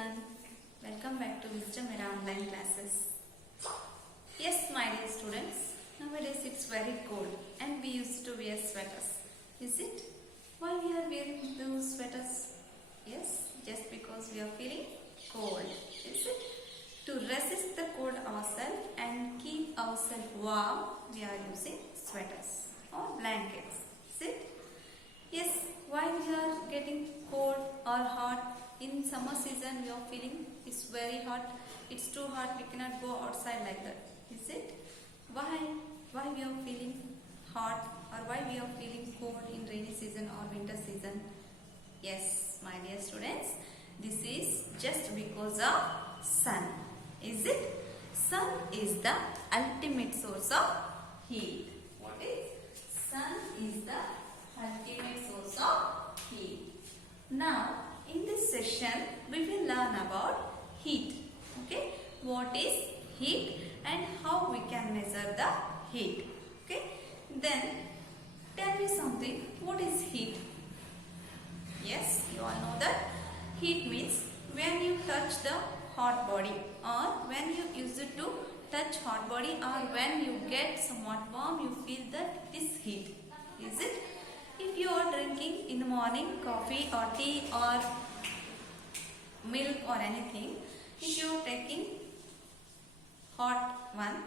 everyone, welcome back to Wisdom Era online classes. Yes, my dear students, nowadays it's very cold and we used to wear sweaters. Is it? Why we are wearing those sweaters? Yes, just because we are feeling cold. Is it? To resist the cold ourselves and keep ourselves warm, we are using sweaters or blankets. Is it? Yes, why we are getting cold or hot? In summer season we are feeling it's very hot, it's too hot, we cannot go outside like that. Is it? Why we are feeling hot or why we are feeling cold in rainy season or winter season? Yes, my dear students, this is just because of sun. Is it? Sun is the ultimate source of heat. What is? Sun is the ultimate source of heat. Now, in this session, we will learn about heat. Okay, what is heat and how we can measure the heat. Okay, then tell me something. What is heat? Yes, you all know that heat means when you touch the hot body or when you use it to touch hot body or when you get somewhat warm, you feel that it is heat. Is it? If you are drinking in the morning coffee or tea or milk or anything, if you are taking hot one,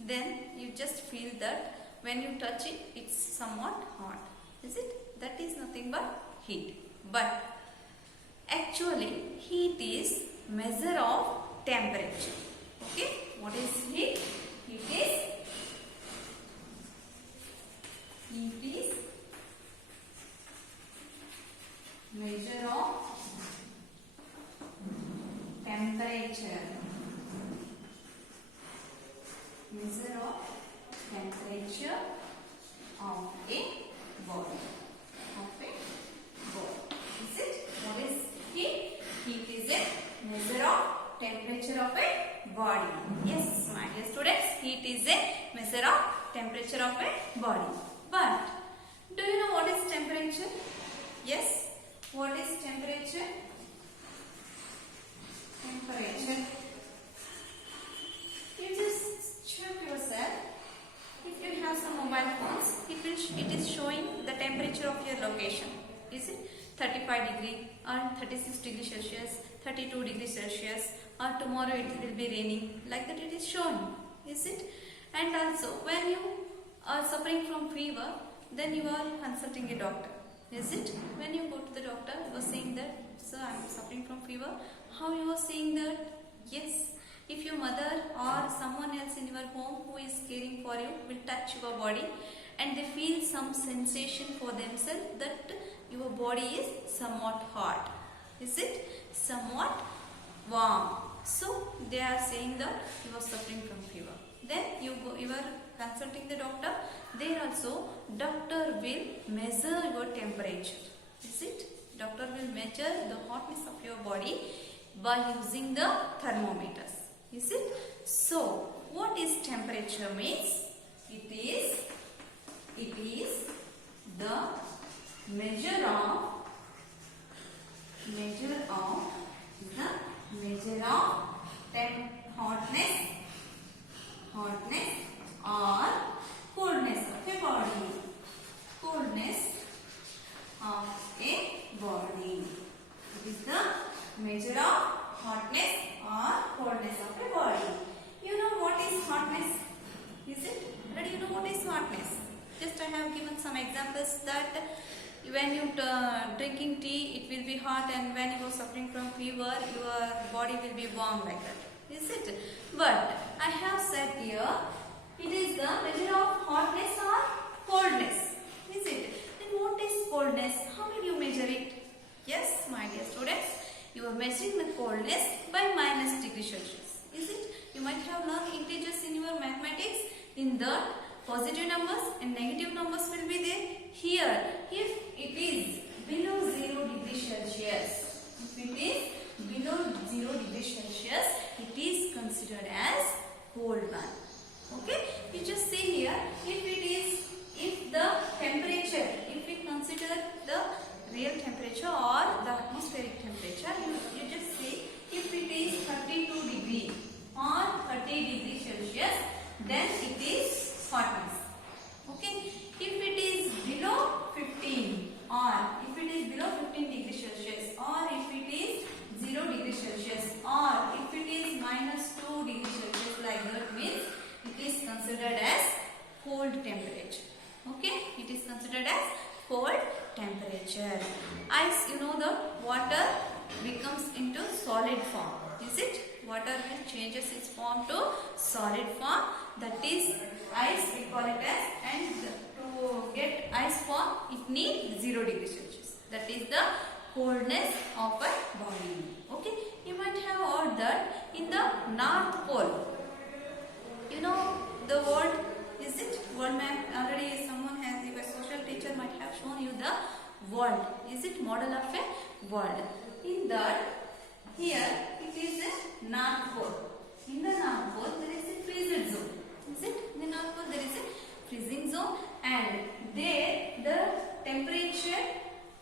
then you just feel that when you touch it, it's somewhat hot. Is it? That is nothing but heat. But actually, heat is measure of temperature. Okay? What is heat? Heat is measure of temperature. Measure of temperature of a body. Is it? What is heat? Heat is a measure of temperature of a body. Yes, my dear students, heat is a measure of temperature of a body. But do you know what is temperature? Yes. What is temperature? Temperature. You just check yourself. If you have some mobile phones, it is showing the temperature of your location. Is it 35 degree or 36 degree Celsius, 32 degrees Celsius, or tomorrow it will be raining? Like that it is shown. Is it? And also when you are suffering from fever, then you are consulting a doctor. Is it? When you go to the doctor, you are saying that, sir, I am suffering from fever. How you are saying that? Yes. If your mother or someone else in your home who is caring for you will touch your body and they feel some sensation for themselves that your body is somewhat hot. Is it? Somewhat warm. So they are saying that you are suffering from fever. Then you are consulting the doctor. There also doctor will measure your temperature. Is it? Doctor will measure the hotness of your body by using the thermometers. Is it? So what is temperature means? It is the measure of hotness or coldness of a body. Coldness of a body. It is the measure of hotness or coldness of a body. You know what is hotness? Is it? But you know what is hotness? Just I have given some examples that when you drinking tea, it will be hot, and when you are suffering from fever, your body will be warm like that. Is it? But I have said here, it is the measure of hotness or coldness. Is it? Then what is coldness? How will you measure it? Yes, my dear students, you are measuring the coldness by minus degree Celsius. Is it? You might have learned integers in your mathematics. In that, positive numbers and negative numbers will be there. Here, if it is below 0 degree Celsius, if it is below 0 degree Celsius, it is considered as cold one. Okay? You just see here, if the temperature, if we consider the real temperature or the atmospheric temperature, you just see considered as cold temperature. Okay, it is considered as cold temperature. Ice, you know, the water becomes into solid form. Is it? Water will changes its form to solid form. That is ice, we call it as, and to get ice form it needs 0 degrees Celsius. That is the coldness of a body. Okay, you might have heard that in the North Pole, you know the world, is it? World map, already someone has, your social teacher might have shown you the world. Is it? Model of a world. In that, here it is a North Pole. In the North Pole there is a freezing zone. Is it? In the North Pole there is a freezing zone, and there the temperature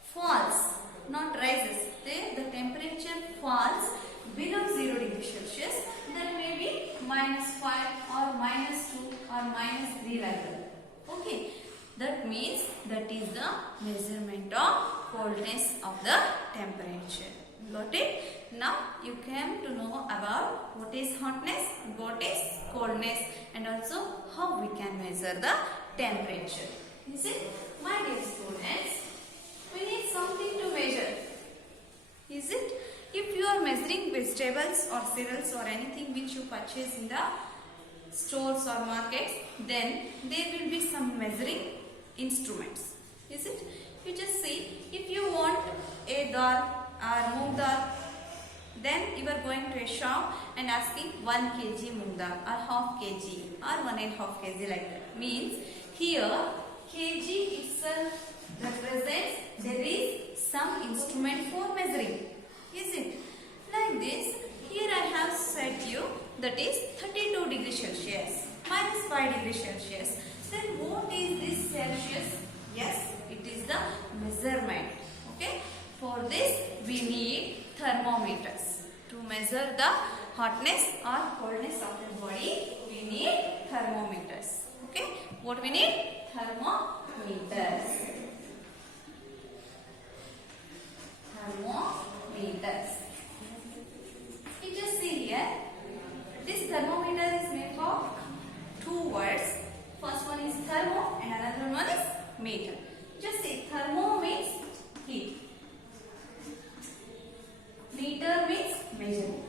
falls, not rises. There the temperature falls below 0 degrees Celsius. That may be -5 or -2 or -3 like that. Okay. That means that is the measurement of coldness of the temperature. Got it? Now you came to know about what is hotness, what is coldness, and also how we can measure the temperature. Is it? My dear students, we need something to measure. Is it? If you are measuring vegetables or cereals or anything which you purchase in the stores or markets, then there will be some measuring instruments. Is it? You just see, if you want a dal or moong dal, then you are going to a shop and asking 1 kg moong dal or half kg or 1.5 kg like that. Means here kg itself represents there is some instrument for measuring. Is it? Like this, here I have said you that is 32 degrees Celsius minus 5 degrees Celsius. Then what is this Celsius? Yes, it is the measurement. Okay. For this we need thermometers. To measure the hotness or coldness of the body, we need thermometers. Okay. What we need? Thermometers. Thermometers. You just see here, this thermometer is made of 2 words. First one is thermo and another one is meter. Just say thermo means heat. Meter means measuring.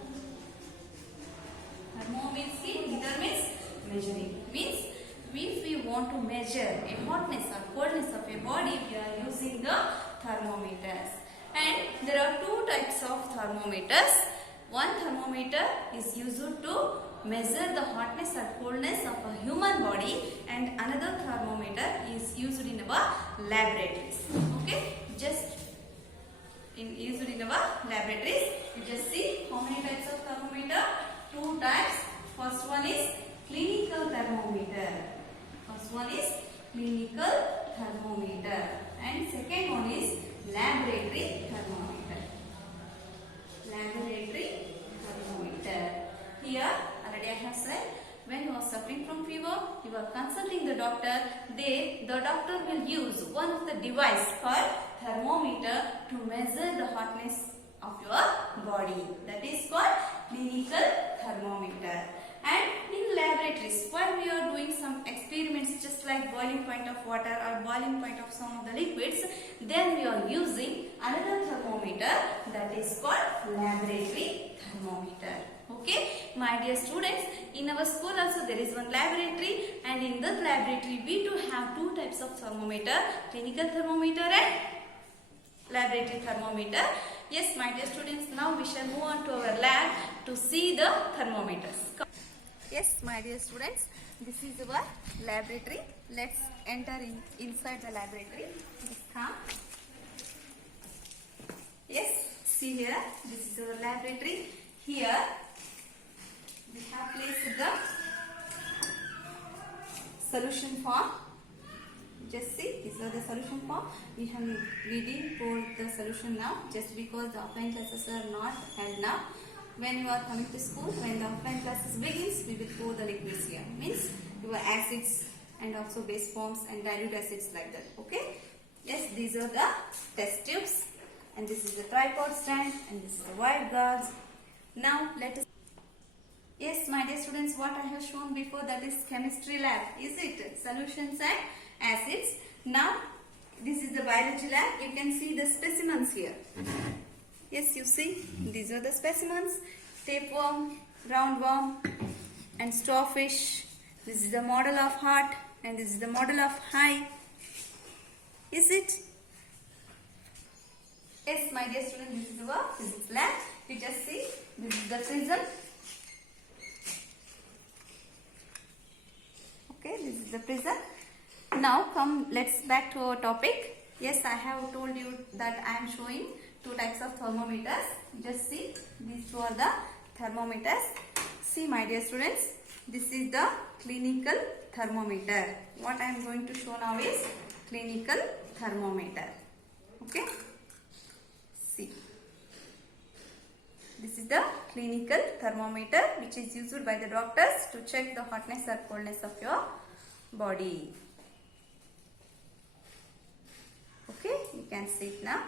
Thermo means heat, meter means measuring. Means if we want to measure a hotness or coldness of a body, we are using the thermometers. And there are 2 types of thermometers. One thermometer is used to measure the hotness or coldness of a human body, and another thermometer is used in our laboratories. Okay, just used in our laboratories. You just see how many types of thermometer? 2 types. First one is clinical thermometer. First one is clinical thermometer, and second one is laboratory thermometer. Laboratory thermometer. Here already I have said, when you are suffering from fever, you are consulting the doctor. The doctor will use one of the device called thermometer to measure the hotness of your body. That is called clinical thermometer. And in laboratories, while we are doing some experiments just like boiling point of water or boiling point of some of the liquids, then we are using another thermometer that is called laboratory thermometer. Okay, my dear students, in our school also there is one laboratory, and in that laboratory we do have 2 types of thermometer, clinical thermometer and laboratory thermometer. Yes, my dear students, now we shall move on to our lab to see the thermometers. Yes, my dear students, this is our laboratory. Let's enter inside the laboratory. Just come. Yes, see here, this is our laboratory. Here we have placed the solution form. Just see, these are the solution form. We didn't pour the solution now, just because the offline classes are not held now. When you are coming to school, when the offline classes begins, we will pour the liquids here. Means your acids and also base forms and dilute acids like that. Okay? Yes, these are the test tubes, and this is the tripod stand, and this is the white gauze. Now let us. Yes, my dear students, what I have shown before, that is chemistry lab, is it? Solutions and acids. Now, this is the biology lab. You can see the specimens here. Yes, you see, these are the specimens. Tapeworm, roundworm and starfish. This is the model of heart and this is the model of eye. Is it? Yes, my dear students, this is our physics lab. You just see, this is the prism. Okay, this is the prism. Now come, let's back to our topic. Yes, I have told you that I am showing two types of thermometers. Just see, these two are the thermometers. See, my dear students, this is the clinical thermometer. What I am going to show now is clinical thermometer. Okay, see, this is the clinical thermometer which is used by the doctors to check the hotness or coldness of your body. Okay, you can see it now.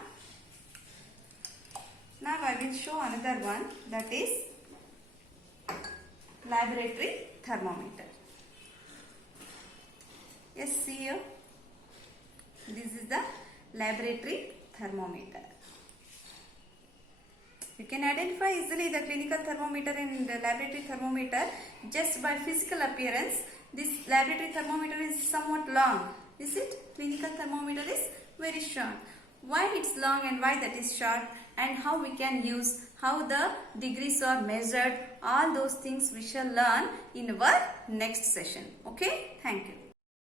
Now I will show another one, that is laboratory thermometer. Yes, see here. This is the laboratory thermometer. You can identify easily the clinical thermometer and the laboratory thermometer just by physical appearance. This laboratory thermometer is somewhat long. Is it? Clinical thermometer is very short. Why it's long and why that is short, and how we can use, how the degrees are measured, all those things we shall learn in our next session. Okay? Thank you.